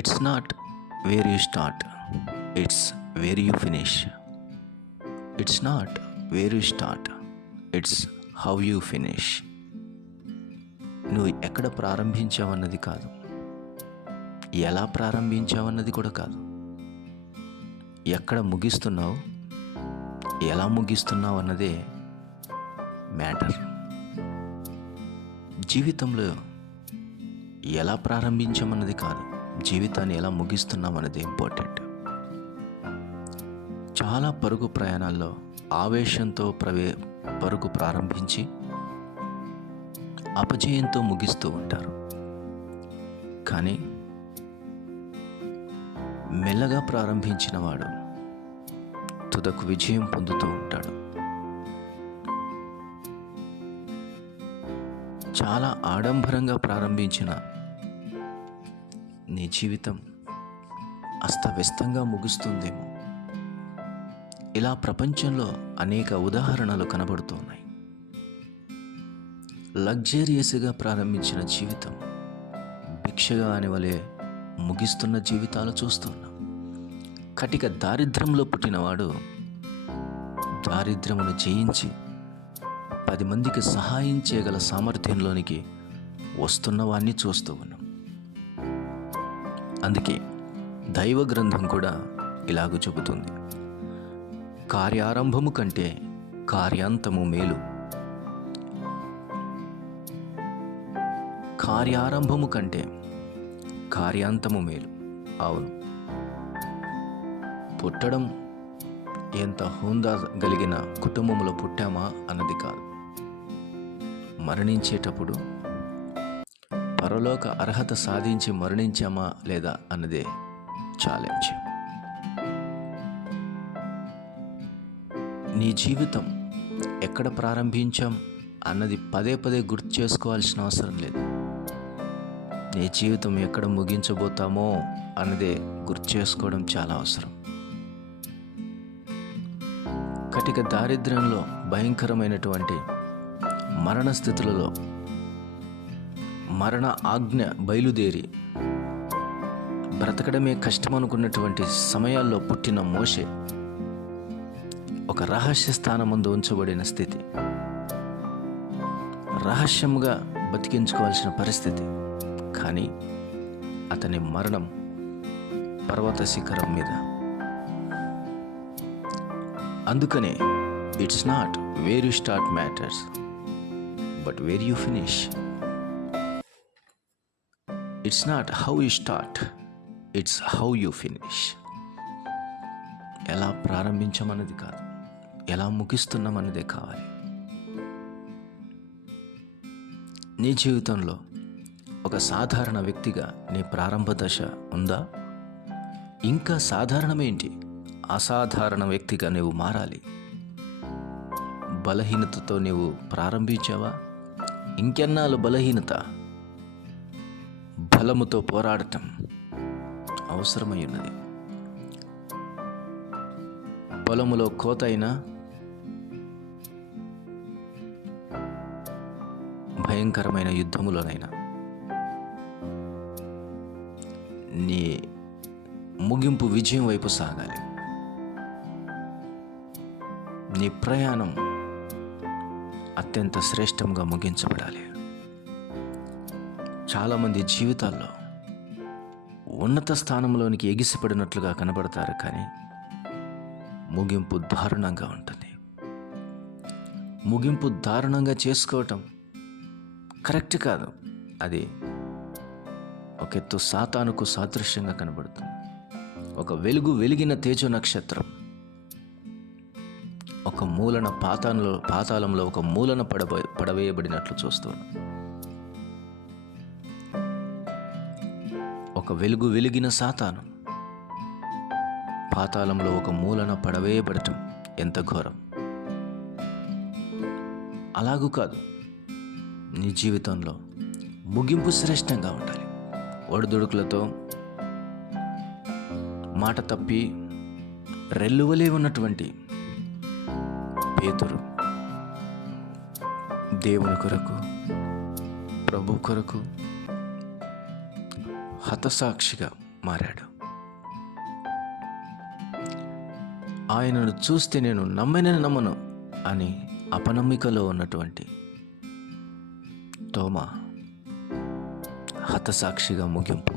It's not where you start, it's where you finish. It's not where you start, it's how you finish. నువ్వు ఎక్కడ ప్రారంభించావన్నది కాదు, ఎలా ప్రారంభించావన్నది కూడా కాదు, ఎక్కడ ముగిస్తున్నావు, ఎలా ముగిస్తున్నావు అన్నదే మ్యాటర్. జీవితంలో ఎలా ప్రారంభించామన్నది కాదు, జీవితాన్ని ఎలా ముగిస్తున్నామన్నది ఇంపార్టెంట్. చాలా పరుగు ప్రయాణాల్లో ఆవేశంతో పరుగు ప్రారంభించి అపజయంతో ముగిస్తూ ఉంటారు. కానీ మెల్లగా ప్రారంభించిన వాడు తుదకు విజయం పొందుతూ ఉంటాడు. చాలా ఆడంబరంగా ప్రారంభించిన నీ జీవితం అస్తవ్యస్తంగా ముగుస్తుందేమో. ఇలా ప్రపంచంలో అనేక ఉదాహరణలు కనబడుతున్నాయి. లగ్జరియస్గా ప్రారంభించిన జీవితం భిక్షగా అనివలే ముగిస్తున్న జీవితాలు చూస్తున్నాం. కటిక దారిద్ర్యంలో పుట్టినవాడు దారిద్ర్యమును జయించి 10 మందికి సహాయం చేయగల సామర్థ్యంలోనికి వస్తున్నవాన్ని చూస్తూ ఉన్నాం. అందుకే దైవ గ్రంథం కూడా ఇలాగ చెబుతుంది, కార్యారంభము కంటే కార్యాంతము మేలు. కార్యారంభము కంటే కార్యాంతము మేలు. అవును, పుట్టడం ఎంత హోందా కలిగిన కుటుంబంలో పుట్టామా అన్నది కాదు, మరణించేటప్పుడు పరలోక అర్హత సాధించి మరణించామా లేదా అన్నదే ఛాలెంజ్. నీ జీవితం ఎక్కడ ప్రారంభించాం అన్నది పదే పదే గుర్తు చేసుకోవాల్సిన అవసరం లేదు. నీ జీవితం ఎక్కడ ముగించబోతామో అన్నదే గుర్తు చేసుకోవడం చాలా అవసరం. కటిక దారిద్ర్యంలో భయంకరమైనటువంటి మరణ స్థితులలో మరణ ఆజ్ఞ బయలుదేరి బ్రతకడమే కష్టం అనుకున్నటువంటి సమయాల్లో పుట్టిన మోషే ఒక రహస్య స్థానమందు ఉంచబడిన స్థితి, రహస్యంగా బతికించుకోవాల్సిన పరిస్థితి. కానీ అతని మరణం పర్వత శిఖరం మీద. అందుకనే it's not where you start matters, but where you finish. It's not how you start, it's how you finish. ఎలా ప్రారంభించమన్నది కాదు, ఎలా ముగిస్తున్నామన్నదే కావాలి. నీ జీవితంలో ఒక సాధారణ వ్యక్తిగా నీ ప్రారంభ దశ ఉందా? ఇంకా సాధారణమేంటి, అసాధారణ వ్యక్తిగా నీవు మారాలి. బలహీనతతో నీవు ప్రారంభించావా? ఇంకెన్నాళ్ళు బలహీనత? బలముతో పోరాడటం అవసరమై ఉన్నది. పొలములో కోత అయినా, భయంకరమైన యుద్ధములోనైనా నీ ముగింపు విజయం వైపు సాగాలి. నీ ప్రయాణం అత్యంత శ్రేష్టంగా ముగించబడాలి. చాలామంది జీవితాల్లో ఉన్నత స్థానంలోనికి ఎగిసిపడినట్లుగా కనబడతారు, కానీ ముగింపు దారుణంగా ఉంటుంది. ముగింపు దారుణంగా చేసుకోవటం కరెక్ట్ కాదు. అది ఒక ఎత్తు సాతానుకు సాదృశ్యంగా కనబడుతుంది. ఒక వెలిగిన తేజో నక్షత్రం ఒక మూలన పాతాళంలో ఒక మూలన పడవేయబడినట్లు చూస్తున్నాం. ఒక వెలిగిన సాతాను పాతాళంలో ఒక మూలన పడవేయబడటం ఎంత ఘోరం. అలాగూ కాదు, నీ జీవితంలో ముగింపు శ్రేష్టంగా ఉండాలి. ఒడిదుడుకులతో మాట తప్పి రెల్లువలే ఉన్నటువంటి పేతురు దేవుని కొరకు, ప్రభు కొరకు హతసాక్షిగా మారాడు. ఆయనను చూస్తే నేను నమ్మను అని అపనమ్మికలో ఉన్నటువంటి తోమా హతసాక్షిగా ముగింపు.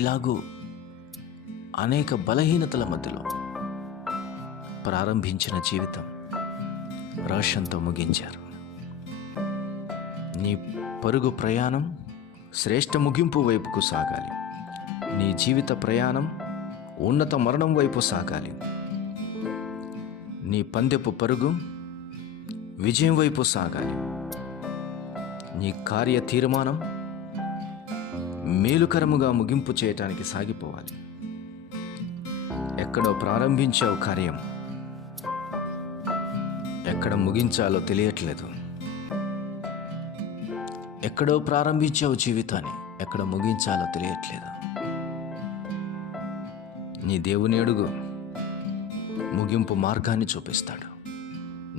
ఇలాగూ అనేక బలహీనతల మధ్యలో ప్రారంభించిన జీవితం రోషంతో ముగించారు. నీ పరుగు ప్రయాణం శ్రేష్ఠ ముగింపు వైపుకు సాగాలి. నీ జీవిత ప్రయాణం ఉన్నత మరణం వైపు సాగాలి. నీ పందెపు పరుగు విజయం వైపు సాగాలి. నీ కార్య తీర్మానం మేలుకరముగా ముగింపు చేయటానికి సాగిపోవాలి. ఎక్కడో ప్రారంభించావు కార్యం, ఎక్కడ ముగించాలో తెలియట్లేదు. ఎక్కడో ప్రారంభించావు జీవితాన్ని, ఎక్కడ ముగించాలో తెలియట్లేదు. నీ దేవుని అడుగు, ముగింపు మార్గాన్ని చూపిస్తాడు.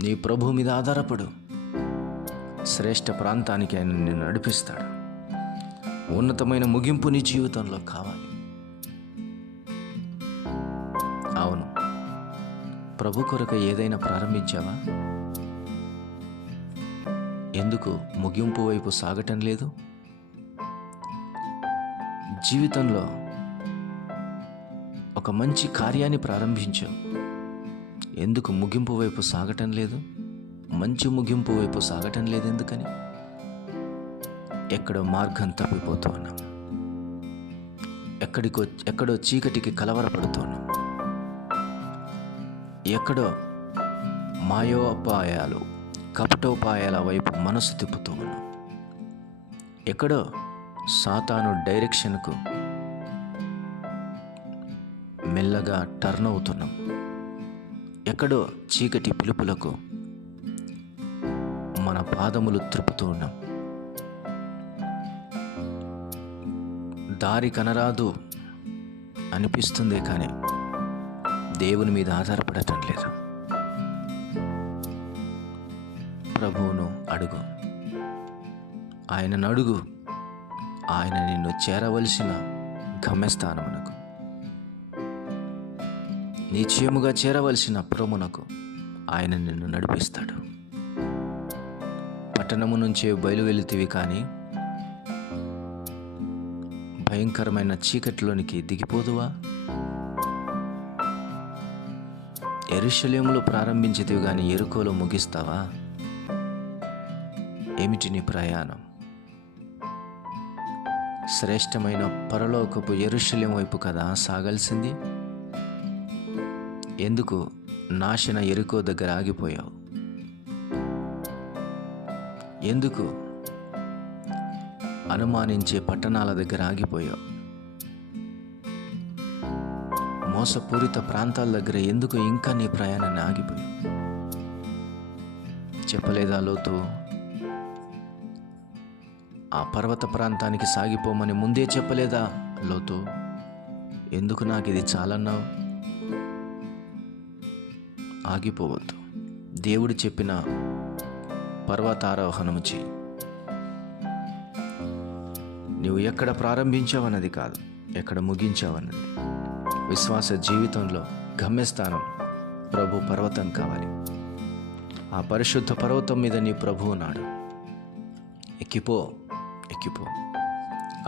నీ ప్రభు మీద ఆధారపడు, శ్రేష్ఠ ప్రాంతానికి ఆయన నిన్ను నడిపిస్తాడు. ఉన్నతమైన ముగింపు నీ జీవితంలో కావాలి. అవును, ప్రభు కొరకు ఏదైనా ప్రారంభించావా? ఎందుకు ముగింపు వైపు సాగటం లేదు? జీవితంలో ఒక మంచి కార్యాన్ని ప్రారంభించావు, ఎందుకు ముగింపు వైపు సాగటం లేదు? మంచి ముగింపు వైపు సాగటం లేదు ఎందుకని? ఎక్కడో మార్గం తప్పిపోతూ ఉన్నాం, ఎక్కడో చీకటికి కలవరపడుతున్నాం, ఎక్కడో మాయోపాయాలు కపటోపాయాల వైపు మనసు తిప్పుతూ ఉన్నాం, ఎక్కడో సాతాను డైరెక్షన్కు మెల్లగా టర్న్ అవుతున్నాం, ఎక్కడో చీకటి పిలుపులకు మన పాదములు త్రిప్పుతూ ఉన్నాం. దారి కనరాదు అనిపిస్తుందే కానీ దేవుని మీద ఆధారపడటం లేదు. ప్రభువును అడుగు, ఆయనను అడుగు. ఆయన నిన్ను చేరవలసిన గమ్యస్థానమునకు, నిశ్చయముగా చేరవలసిన పురమునకు ఆయన నిన్ను నడిపిస్తాడు. పట్టణము నుంచే బయలువెళుతివి కానీ భయంకరమైన చీకటిలోనికి దిగిపోదువా? యెరూషలేములో ప్రారంభించితివి కానీ యెరికోలో ముగిస్తావా? ఏమిటి నీ ప్రయాణం? శ్రేష్టమైన పరలోకపు యెరూషలేము వైపు కదా సాగాల్సింది. ఎందుకు నాశన యెరికో దగ్గర ఆగిపోయావు? ఎందుకు అనుమానించే పట్టణాల దగ్గర ఆగిపోయావు? మోసపూరిత ప్రాంతాల దగ్గర ఎందుకు ఇంకా నీ ప్రయాణాన్ని ఆగిపోయావు? చెప్పలేదా లోతు ఆ పర్వత ప్రాంతానికి సాగిపోమని ముందే చెప్పలేదా లోతు? ఎందుకు నాకు ఇది చాలన్నావు? ఆగిపోవద్దు. దేవుడు చెప్పిన పర్వతారోహణము చేయి. నువ్వు ఎక్కడ ప్రారంభించావన్నది కాదు, ఎక్కడ ముగించావన్నది. విశ్వాస జీవితంలో గమ్యస్థానం ప్రభు పర్వతం కావాలి. ఆ పరిశుద్ధ పర్వతం మీద నీ ప్రభు ఉన్నాడు. ఎక్కిపో.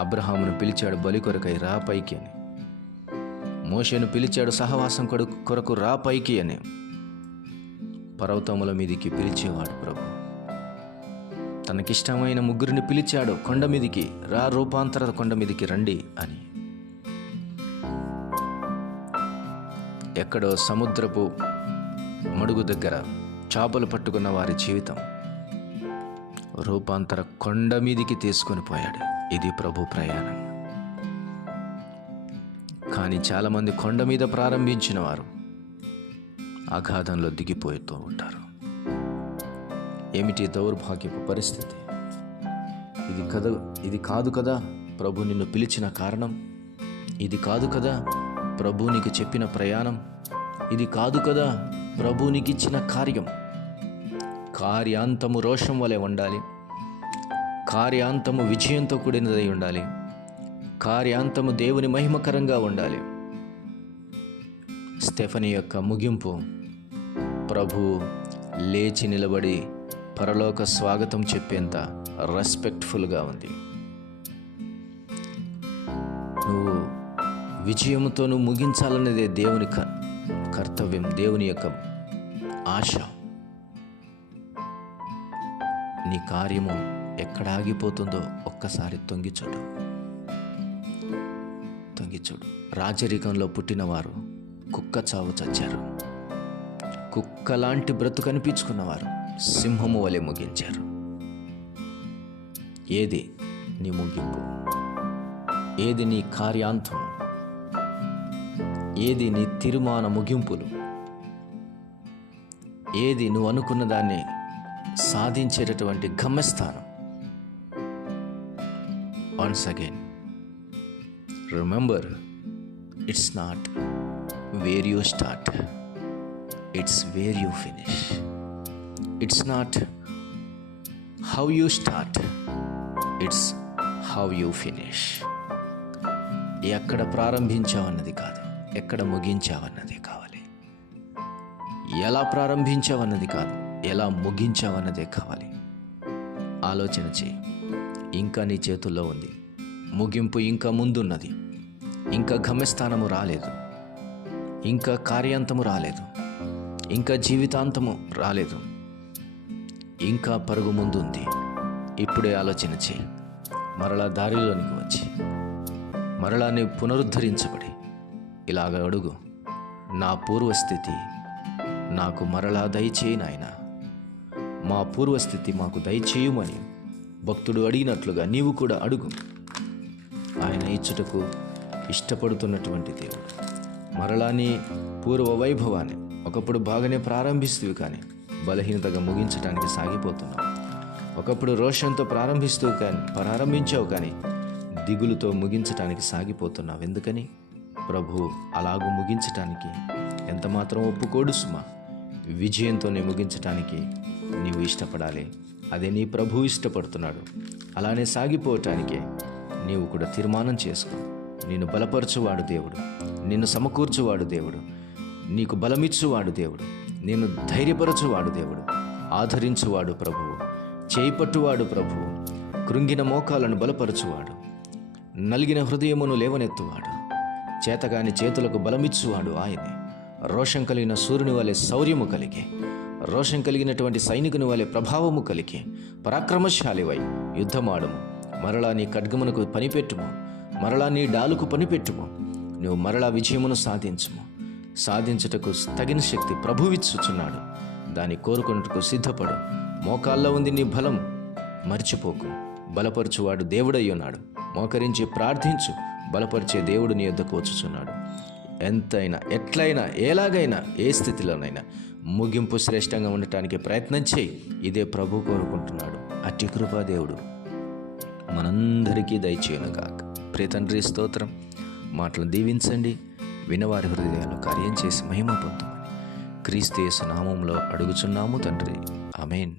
అబ్రహామును పిలిచాడు బలి కొరకై, రా పైకి అని. మోషేను పిలిచాడు సహవాసం కొరకు, రా పైకి అని. పర్వతముల మీదికి పిలిచేవాడు ప్రభు. తనకిష్టమైన ముగ్గురిని పిలిచాడు కొండ మీదికి, రా రూపాంతర కొండ మీదికి రండి అని. ఎక్కడో సముద్రపు మడుగు దగ్గర చేపలు పట్టుకున్న వారి జీవితం రూపాంతర కొండ మీదికి తీసుకొని పోయాడు. ఇది ప్రభు ప్రయాణం. కానీ చాలామంది కొండ మీద ప్రారంభించిన వారు అగాధంలో దిగిపోతూ ఉంటారు. ఏమిటి దౌర్భాగ్యపు పరిస్థితి? ఇది కాదు కదా ప్రభు నిన్ను పిలిచిన కారణం. ఇది కాదు కదా ప్రభు నీకు చెప్పిన ప్రయాణం. ఇది కాదు కదా ప్రభు నీకు ఇచ్చిన కార్యం. కార్యాంతము రోషం వలె ఉండాలి. కార్యాంతము విజయంతో కూడినదై ఉండాలి. కార్యాంతము దేవుని మహిమకరంగా ఉండాలి. స్టెఫనీ యొక్క ముగింపు ప్రభు లేచి నిలబడి పరలోక స్వాగతం చెప్పేంత రెస్పెక్ట్ఫుల్గా ఉంది. నువ్వు విజయంతో నువ్వు ముగించాలనేదే దేవుని కర్తవ్యం, దేవుని యొక్క ఆశ. నీ కార్యము ఎక్కడ ఆగిపోతుందో ఒక్కసారి తొంగిచూడు. రాజరికంలో పుట్టినవారు కుక్క చావు చచ్చారు. కుక్కలాంటి బ్రతుకు అనిపించుకున్నవారు సింహము వలె ముగించారు. ఏది నీ ముగింపు? ఏది నీ కార్యాంతం? ఏది నీ తీర్మాన ముగింపులు? ఏది నువ్వు అనుకున్న దాన్ని సాధించేటటువంటి గమ్యస్థానం? Once again remember, it's not where you start, it's where you finish. It's not how you start, it's how you finish. ఎక్కడ ప్రారంభించావన్నది కాదు, ఎక్కడ ముగించావన్నది కావాలి. ఎలా ప్రారంభించావన్నది కాదు, ఎలా ముగించావన్నదే కావాలి. ఆలోచన చేయి. ఇంకా నీ చేతుల్లో ఉంది. ముగింపు ఇంకా ముందున్నది. ఇంకా గమ్యస్థానము రాలేదు. ఇంకా కార్యాంతము రాలేదు. ఇంకా జీవితాంతము రాలేదు. ఇంకా పరుగు ముందుంది. ఇప్పుడే ఆలోచన చేయి. మరలా దారిలోనికి వచ్చి మరలా నీవు పునరుద్ధరించబడి ఇలాగ అడుగు, నా పూర్వస్థితి నాకు మరలా దయచేయి నాయనా, మా పూర్వస్థితి మాకు దయచేయుమని భక్తుడు అడిగినట్లుగా నీవు కూడా అడుగు. ఆయన ఇచ్చుటకు ఇష్టపడుతున్నటువంటి దేవుడు. మరలా నీ పూర్వ వైభవాన్ని ఒకప్పుడు బాగానే ప్రారంభిస్తూ కానీ బలహీనతగా ముగించడానికి సాగిపోతున్నావు. ఒకప్పుడు రోషంతో ప్రారంభించావు కానీ దిగులుతో ముగించటానికి సాగిపోతున్నావు. ఎందుకని? ప్రభు అలాగూ ముగించటానికి ఎంతమాత్రం ఒప్పుకోడు సుమా. విజయంతోనే ముగించటానికి నీవు ఇష్టపడాలి. అదే నీ ప్రభు ఇష్టపడుతున్నాడు. అలానే సాగిపోవటానికే నీవు కూడా తీర్మానం చేసుకో. నిన్ను బలపరచువాడు దేవుడు, నిన్ను సమకూర్చువాడు దేవుడు, నీకు బలమిచ్చువాడు దేవుడు, నిన్ను ధైర్యపరచువాడు దేవుడు, ఆదరించువాడు ప్రభువు, చేయిపట్టువాడు ప్రభువు, కృంగిన మోకాలను బలపరచువాడు, నలిగిన హృదయమును లేవనెత్తువాడు, చేతగాని చేతులకు బలమిచ్చువాడు ఆయనే. రోషం కలిగిన సూర్యుని వలె శౌర్యము కలిగి, రోషం కలిగినటువంటి సైనికుని వలె ప్రభావము కలిగి, పరాక్రమశాలివై యుద్ధమాడుము. మరలా నీ ఖడ్గమునకు పనిపెట్టుము, మరలా నీ డాలుకు పనిపెట్టుము. నువ్వు మరలా విజయమును సాధించుము. సాధించుటకు తగిన శక్తి ప్రభువిచ్చుచున్నాడు. దాన్ని కోరుకున్నట్టుకు సిద్ధపడు. మోకాల్లో ఉంది నీ బలం, మర్చిపోకు. బలపరచువాడు దేవుడై ఉన్నాడు. మోకరించి ప్రార్థించు. బలపరిచే దేవుడు నీ యొద్దకు వచ్చుచున్నాడు. ఎంతైనా, ఎట్లయినా, ఎలాగైనా, ఏ స్థితిలోనైనా ముగింపు శ్రేష్టంగా ఉండటానికి ప్రయత్నం చేయి. ఇదే ప్రభు కోరుకుంటున్నాడు. అట్టి కృపా దేవుడు మనందరికీ దయచేయునుగాక. ప్రియ తండ్రి, స్తోత్రం. మాటలను దీవించండి. వినవారి హృదయాలు కార్యం చేసి మహిమ పొందమని క్రీస్తు యేసు నామములో అడుగుచున్నాము తండ్రి. ఆమేన్.